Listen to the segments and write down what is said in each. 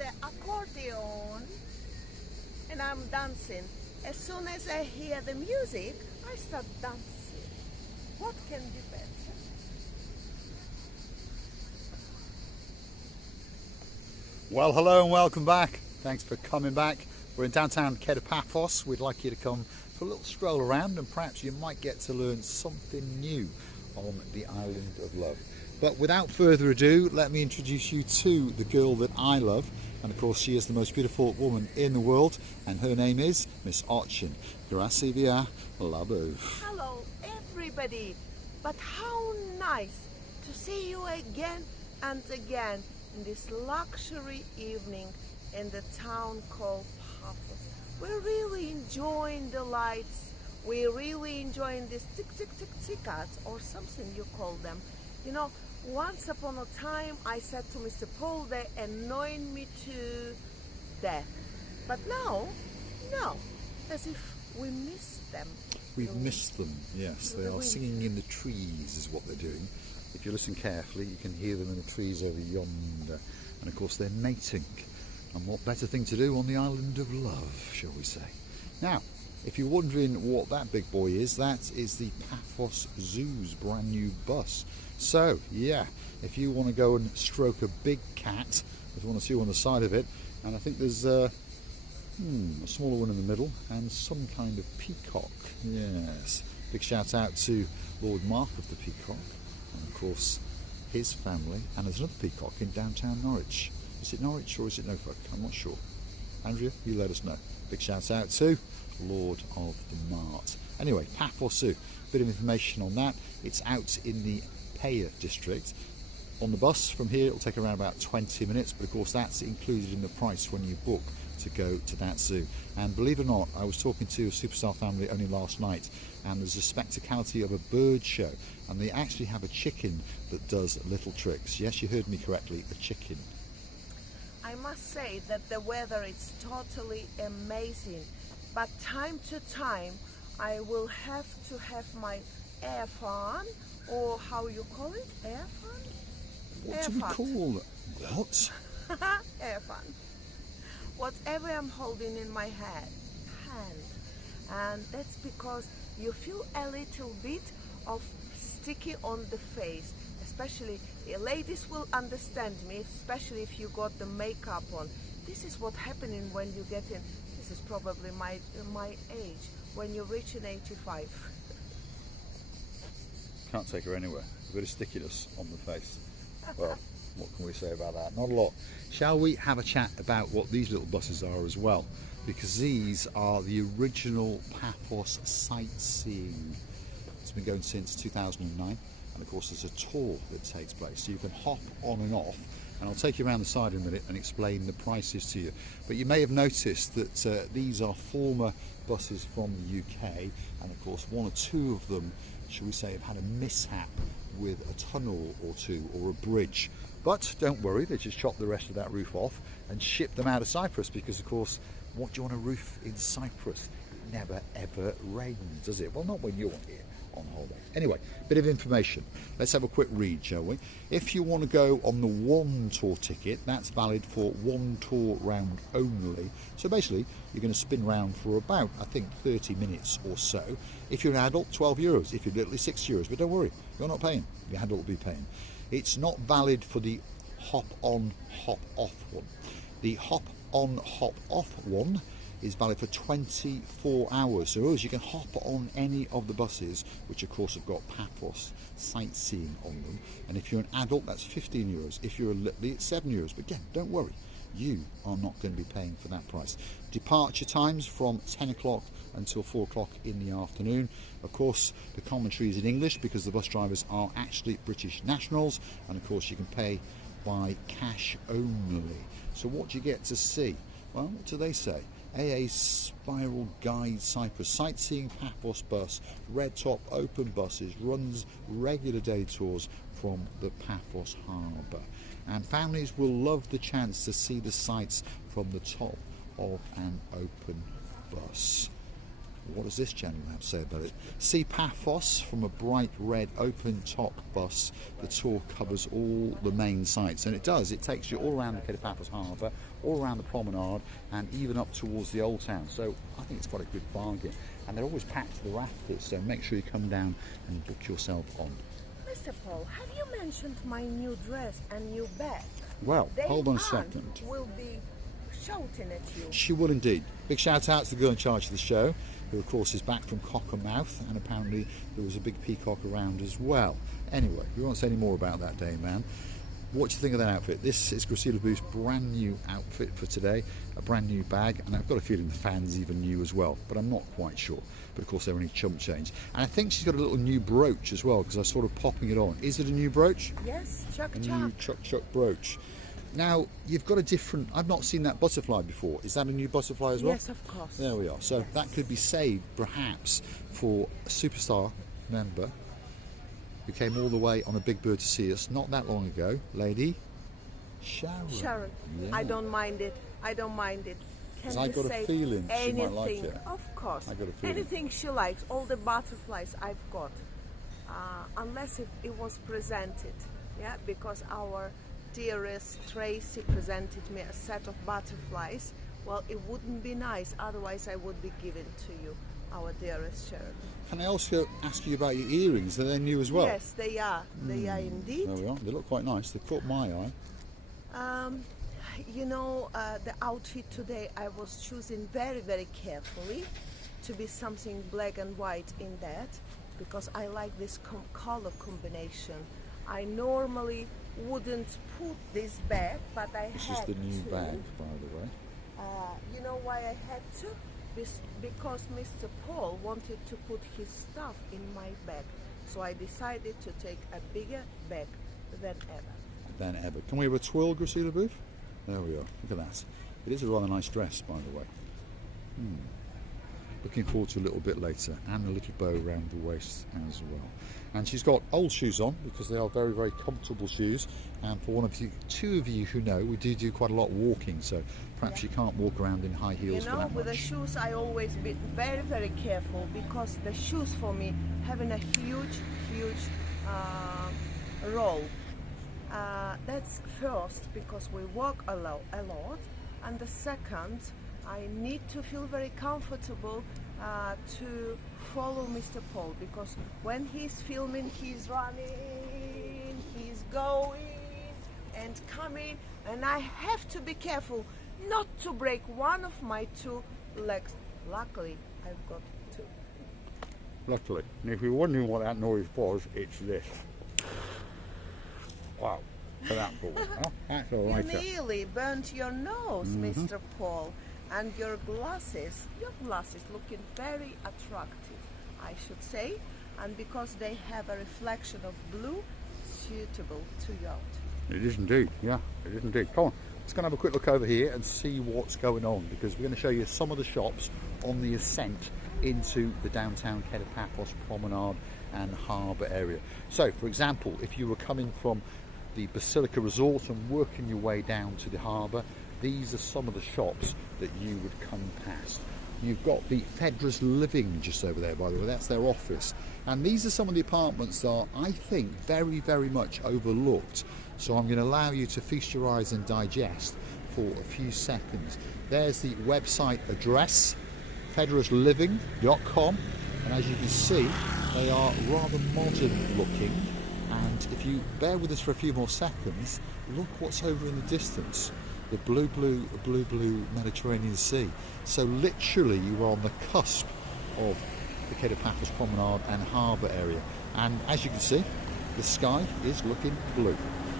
the accordion and I'm dancing. As soon as I hear the music, I start dancing. What can be better? Well, hello and welcome back. Thanks for coming back. We're in downtown Paphos. We'd like you to come for a little stroll around and perhaps you might get to learn something new on the island of love. But without further ado, let me introduce you to the girl that I love. And of course, she is the most beautiful woman in the world, and her name is Miss Ochin. Grazie via Labo. Hello, everybody. But how nice to see you again and again in this luxury evening in the town called Paphos. We're really enjoying the lights. We're really enjoying these tick-tick-tick-tickats, or something you call them. You know, once upon a time I said to Mr. Paul, they're annoying me to death. But now, no, as if we missed them. We've missed them, yes. They are singing in the trees is what they're doing. If you listen carefully, you can hear them in the trees over yonder. And of course they're mating. And what better thing to do on the island of love, shall we say. Now, if you're wondering what that big boy is, that is the Paphos Zoo's brand new bus. So, yeah, if you want to go and stroke a big cat, there's one or two on the side of it, and I think there's a smaller one in the middle, and some kind of peacock, yes. Big shout out to Lord Mark of the Peacock, and of course his family, and there's another peacock in downtown Norwich. Is it Norwich or is it Norfolk? I'm not sure. Andrea, you let us know. Big shout out to Lord of the Mart. Anyway, Paphos Zoo, bit of information on that. It's out in the Paya district. On the bus from here it'll take around about 20 minutes, but of course that's included in the price when you book to go to that zoo. And believe it or not, I was talking to a superstar family only last night, and there's a spectacality of a bird show, and they actually have a chicken that does little tricks. Yes, you heard me correctly, a chicken. I must say that the weather is totally amazing, but time to time I will have to have my air fan, or how you call it, air fan? What do we call it? What? Air fan. Whatever I'm holding in my hand. And that's because you feel a little bit of sticky on the face. Especially, ladies will understand me, especially if you got the makeup on. This is what's happening when you get in, this is probably my age, when you're reaching 85. Can't take her anywhere. A bit of stickiness on the face. Well, what can we say about that? Not a lot. Shall we have a chat about what these little buses are as well? Because these are the original Paphos sightseeing. It's been going since 2009. And of course there's a tour that takes place, so you can hop on and off, and I'll take you around the side in a minute and explain the prices to you. But you may have noticed that these are former buses from the UK, and of course one or two of them, shall we say, have had a mishap with a tunnel or two or a bridge. But don't worry, they just chopped the rest of that roof off and shipped them out of Cyprus, because of course, what do you want a roof in Cyprus? It never ever rains, does it? Well, not when you're here on holiday. Anyway, bit of information. Let's have a quick read, shall we? If you want to go on the one tour ticket, that's valid for one tour round only. So basically, you're going to spin round for about, I think, 30 minutes or so. If you're an adult, 12 euros. If you're little, €6. But don't worry, you're not paying. The adult will be paying. It's not valid for the hop on, hop off one. The hop on, hop off one is valid for 24 hours. So you can hop on any of the buses, which of course have got Paphos sightseeing on them. And if you're an adult, that's €15. If you're a little, it's €7. But again, don't worry, you are not going to be paying for that price. Departure times from 10 o'clock until 4 o'clock in the afternoon. Of course, the commentary is in English because the bus drivers are actually British nationals, and of course you can pay by cash only. So what do you get to see? Well, what do they say? AA Spiral Guide Cyprus, sightseeing Paphos bus, red top open buses, runs regular day tours from the Paphos Harbour. And families will love the chance to see the sights from the top of an open bus. What does this gentleman have to say about it? See Paphos from a bright red open top bus. The tour covers all the main sites, and it does. It takes you all around the Paphos Harbour, all around the Promenade, and even up towards the Old Town. So I think it's quite a good bargain. And they're always packed to the rafters, so make sure you come down and book yourself on. Mr. Paul, have you mentioned my new dress and new bag? Well, hold on a second. Will be shouting at you. She will indeed. Big shout out to the girl in charge of the show, who of course is back from Cockermouth, and apparently there was a big peacock around as well. Anyway, we won't say any more about that day, man. What do you think of that outfit? This is Gracila Booth's brand new outfit for today, a brand new bag, and I've got a feeling the fans even new as well, but I'm not quite sure. But of course they're only chump change. And I think she's got a little new brooch as well, because I saw her popping it on. Is it a new brooch? Yes, Chuck A Chuck. new Chuck Chuck brooch. Now, you've got a different, I've not seen that butterfly before. Is that a new butterfly as well? Yes, of course. There we are. So yes. That could be saved perhaps for a superstar member who came all the way on a big bird to see us not that long ago. Lady Sharon. Sharon, Yeah. I don't mind it. I don't mind it. Can I you got a say feeling she anything? might like it. Of course. I got a feeling. Anything she likes. All the butterflies I've got. Unless it was presented. Yeah, because our dearest Tracy presented me a set of butterflies. Well, it wouldn't be nice. Otherwise, I would be giving to you, our dearest Sharon. Can I also ask you about your earrings? Are they new as well? Yes, they are. They are indeed. There we are. They look quite nice. They caught my eye. You know, the outfit today I was choosing very, very carefully to be something black and white in that, because I like this color combination. I normally wouldn't put this bag, but I This had is the new to. bag, by the way. You know why I had to? Because Mr. Paul wanted to put his stuff in my bag. So I decided to take a bigger bag than ever. Can we have a twirl, Gracila Booth? There we are. Look at that. It is a rather nice dress, by the way. Looking forward to a little bit later, and a little bow around the waist as well. And she's got old shoes on, because they are very, very comfortable shoes. And for two of you who know, we do quite a lot of walking, so perhaps you can't walk around in high heels You for know, that with the much. shoes I always be very, very careful, because the shoes for me having a huge role. That's first because we walk a lot, and the second, I need to feel very comfortable to follow Mr. Paul, because when he's filming, he's running, he's going and coming, and I have to be careful not to break one of my two legs. Luckily, I've got two. Luckily. And if you're wondering what that noise was, it's this. Wow. For that ball. Oh, that's all You right. nearly burnt your nose, Mr. Paul, and your glasses looking very attractive, I should say, and because they have a reflection of blue, suitable to yacht. It is indeed, yeah, it is indeed. Come on, let's go and have a quick look over here and see what's going on, because we're going to show you some of the shops on the ascent into the downtown Paphos Promenade and Harbour area. So, for example, if you were coming from the Basilica Resort and working your way down to the harbour, these are some of the shops that you would come past. You've got the Fedra's Living just over there, by the way, that's their office. And these are some of the apartments that are, I think, very, very much overlooked. So I'm going to allow you to feast your eyes and digest for a few seconds. There's the website address, fedrasliving.com, and as you can see, they are rather modern looking. And if you bear with us for a few more seconds, look what's over in the distance. The blue Mediterranean Sea. So literally you are on the cusp of the Paphos Promenade and Harbour area. And as you can see, the sky is looking blue.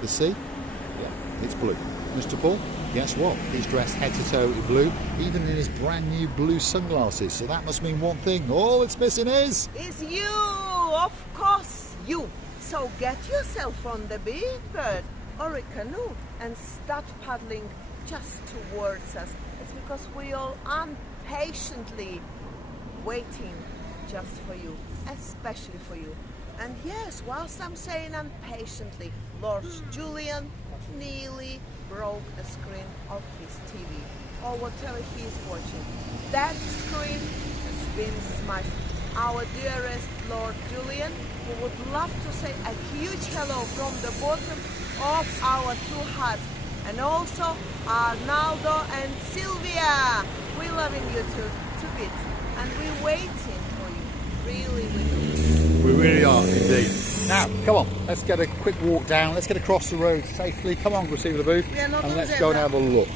The sea, yeah, it's blue. Mr. Paul, guess what? He's dressed head to toe in blue, even in his brand new blue sunglasses. So that must mean one thing. All it's missing is You, of course, you. So get yourself on the big bird or a canoe and start paddling just towards us. It's because we all impatiently waiting just for you, especially for you. And yes, whilst I'm saying impatiently, Lord Julian nearly broke the screen of his TV or whatever he is watching. That screen is been smashed. Our dearest Lord Julian, who would love to say a huge hello from the bottom of our two hearts. And also Arnaldo and Sylvia. We're loving you to bits. And we're waiting for you. Really, really. We really are indeed. Now, come on, let's get a quick walk down. Let's get across the road safely. Come on, receive the booth. We are not and on let's go and zebra. have a look.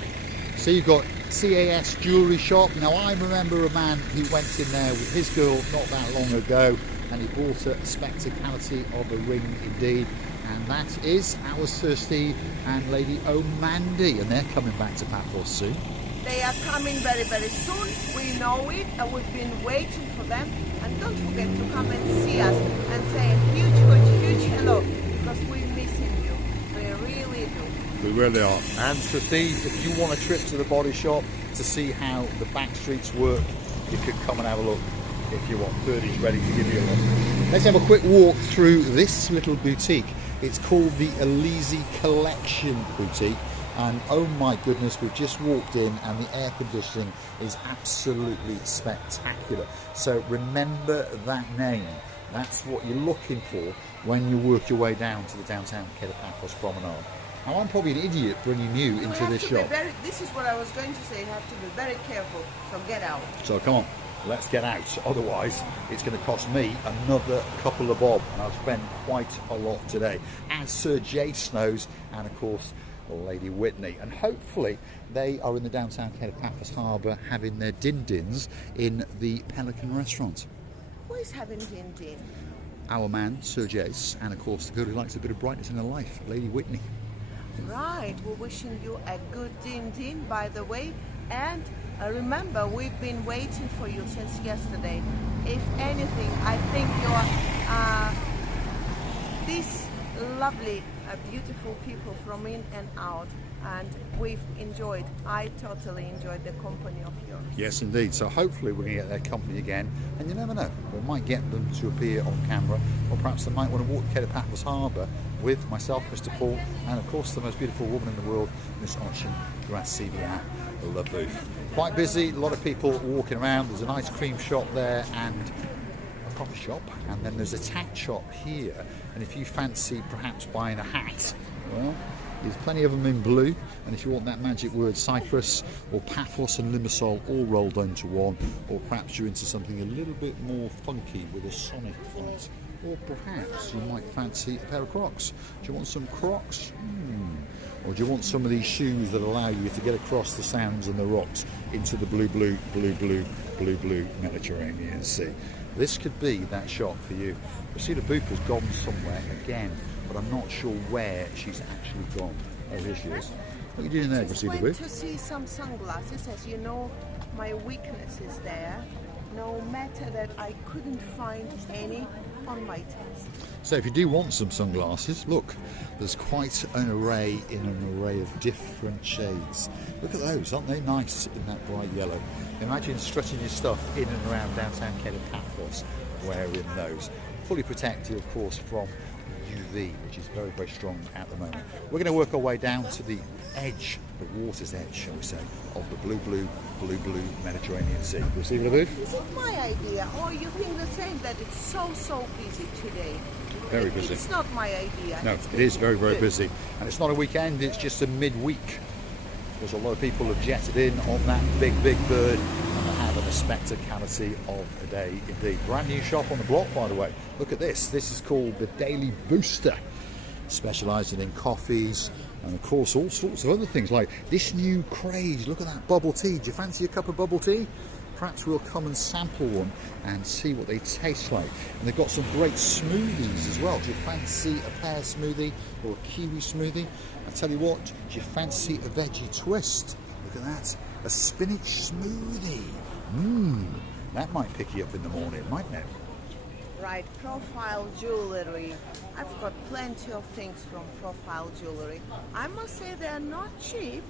So you've got CAS jewellery shop. Now I remember a man who went in there with his girl not that long ago, and he bought her a spectacality of a ring indeed, and that is our Sir Steve and Lady O'Mandy, and they're coming back to Paphos soon. They are coming very, very soon. We know it, and we've been waiting for them. And don't forget to come and see us and say a huge hello, because we're missing you. We really do. We really are. And Sir Steve, if you want a trip to the body shop to see how the back streets work, you could come and have a look if you want. Birdie's ready to give you a look. Let's have a quick walk through this little boutique. It's called the Elise Collection Boutique. And oh my goodness, we've just walked in and the air conditioning is absolutely spectacular. So remember that name. That's what you're looking for when you work your way down to the downtown Paphos Promenade. Now I'm probably an idiot bringing you into this shop. This is what I was going to say. You have to be very careful. So get out. So come on, let's get out. Otherwise, it's going to cost me another couple of bob. And I've spent quite a lot today. As Sir Jace knows, and of course, Lady Whitney, and hopefully they are in the downtown Paphos Harbour having their din-dins in the Pelican restaurant. Who is having din-din? Our man, Sir Jace, and of course the girl who likes a bit of brightness in her life, Lady Whitney. Right, we're wishing you a good din-din, by the way, and remember, we've been waiting for you since yesterday. If anything, I think you're these lovely beautiful people from in and out, and we've enjoyed, I totally enjoyed the company of yours. Yes indeed, so hopefully we're going to get their company again, and you never know, we might get them to appear on camera, or perhaps they might want to walk to Paphos Harbour with myself, Mr. Paul, and of course the most beautiful woman in the world, Miss Ocean Gracilia LaBeouf. Quite busy, a lot of people walking around. There's an ice cream shop there and a coffee shop, and then there's a tack shop here, and if you fancy perhaps buying a hat, well, there's plenty of them in blue, and if you want that magic word Cyprus or Paphos and Limassol all rolled into one, or perhaps you're into something a little bit more funky with a sonic on it, or perhaps you might fancy a pair of Crocs. Do you want some Crocs? Or do you want some of these shoes that allow you to get across the sands and the rocks into the blue Mediterranean Sea? This could be that shop for you. Priscilla Boop has gone somewhere again, but I'm not sure where she's actually gone. Oh, here she is. What are you doing there, Priscilla Boop? I went to see some sunglasses. As you know, my weakness is there, no matter that I couldn't find any on my test. So if you do want some sunglasses, look, there's quite an array of different shades. Look at those, aren't they nice in that bright yellow? Imagine strutting your stuff in and around downtown Paphos wearing those. Fully protected, of course, from UV, which is very, very strong at the moment. We're going to work our way down to the edge, the water's edge, shall we say, of the blue Mediterranean Sea. We'll see you, Booth. Is it my idea, or you think the same, that it's so busy today? Very busy. It's not my idea. No, it is very, very busy. And it's not a weekend, it's just a midweek. Because a lot of people have jetted in on that big bird, and they're having a spectacality of a day indeed. Brand new shop on the block, by the way. Look at this. This is called the Daily Booster, specialising in coffees and of course all sorts of other things like this new craze. Look at that bubble tea. Do you fancy a cup of bubble tea? Perhaps we'll come and sample one and see what they taste like. And they've got some great smoothies as well. Do you fancy a pear smoothie or a kiwi smoothie? I tell you what, do you fancy a veggie twist? Look at that, a spinach smoothie. That might pick you up in the morning, mightn't it? Right, Profile Jewellery. I've got plenty of things from Profile Jewellery. I must say they're not cheap.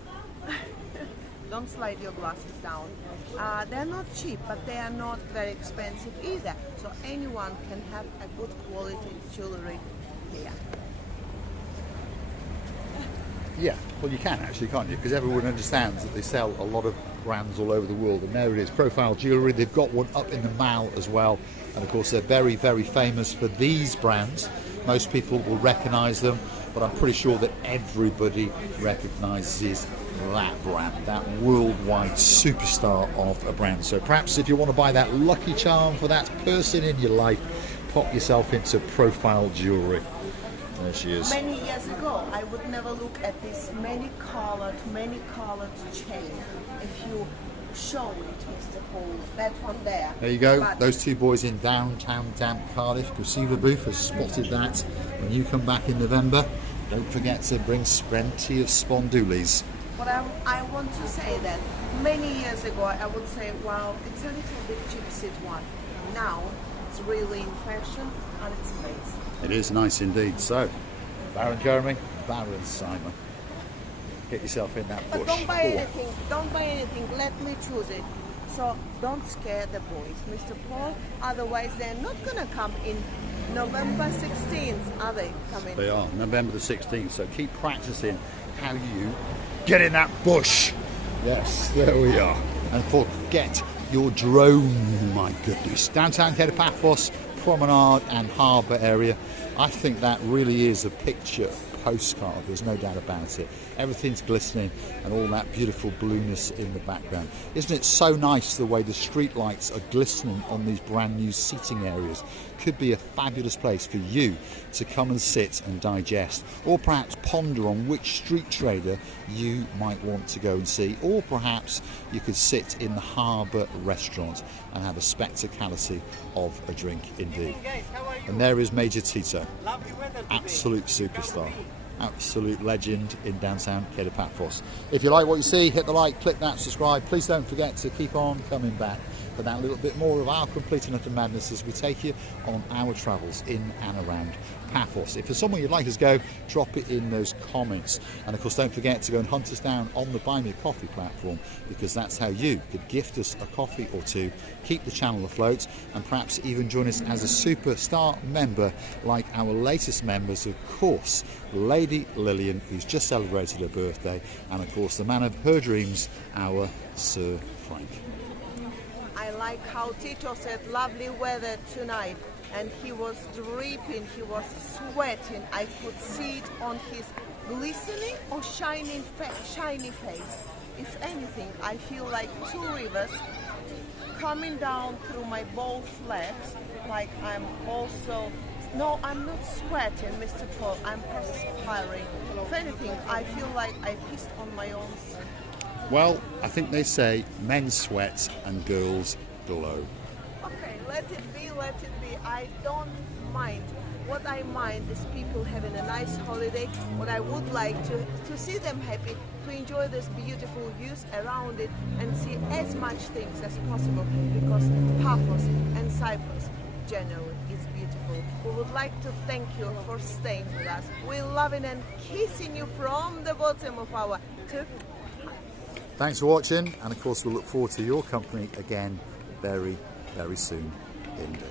Don't slide your glasses down. They're not cheap, but they are not very expensive either. So anyone can have a good quality jewellery here. Yeah, well you can actually, can't you? Because everyone understands that they sell a lot of brands all over the world, and there it is, Profile Jewellery. They've got one up in the Mall as well, and of course they're very, very famous for these brands. Most people will recognise them, but I'm pretty sure that everybody recognises that brand, that worldwide superstar of a brand. So perhaps if you want to buy that lucky charm for that person in your life, pop yourself into Profile Jewellery. There she is. Many years ago, I would never look at this many-colored chain. If you show it, Mr. Paul, that one there. There you go. But those two boys in downtown damp Cardiff. Receiver booth has spotted that. When you come back in November, don't forget to bring plenty of spondoolies. But I want to say that many years ago, I would say, well, it's a little bit gypsy one. Now, it's really in fashion and it's amazing. It is nice indeed. So, Baron Jeremy, Baron Simon, get yourself in that bush. But don't buy anything. Don't buy anything. Let me choose it. So don't scare the boys, Mr. Paul. Otherwise, they're not gonna come in November 16th, are they? Coming? They are November the 16th. So keep practicing how you get in that bush. Yes, there we are. And forget your drone. My goodness, downtown Paphos, Promenade and Harbour area. I think that really is a picture postcard, there's no doubt about it. Everything's glistening and all that beautiful blueness in the background. Isn't it so nice the way the street lights are glistening on these brand new seating areas? Could be a fabulous place for you to come and sit and digest, or perhaps ponder on which street trader you might want to go and see, or perhaps you could sit in the Harbour restaurant and have a spectacality of a drink indeed. And there is Major Tito, absolute superstar, absolute legend in downtown Paphos. If you like what you see, hit the like, click that subscribe. Please don't forget to keep on coming back for that little bit more of our complete and utter madness as we take you on our travels in and around Paphos. If there's somewhere you'd like us to go, drop it in those comments. And of course, don't forget to go and hunt us down on the Buy Me a Coffee platform, because that's how you could gift us a coffee or two, keep the channel afloat, and perhaps even join us as a superstar member like our latest members, of course, Lady Lillian, who's just celebrated her birthday, and of course the man of her dreams, our Sir Frank. I like how Tito said lovely weather tonight, and he was dripping, he was sweating. I could see it on his glistening or shiny face. If anything, I feel like two rivers coming down through my both legs, like I'm also... No, I'm not sweating, Mr. Paul, I'm perspiring. If anything, I feel like I pissed on my own skin. Well, I think they say men sweat and girls glow. Okay, let it be, let it be. I don't mind. What I mind is people having a nice holiday. What I would like to see them happy, to enjoy this beautiful views around it and see as much things as possible, because Paphos and Cyprus generally is beautiful. We would like to thank you for staying with us. We're loving and kissing you from the bottom of our tip. Thanks for watching, and of course we'll look forward to your company again very, very soon indeed.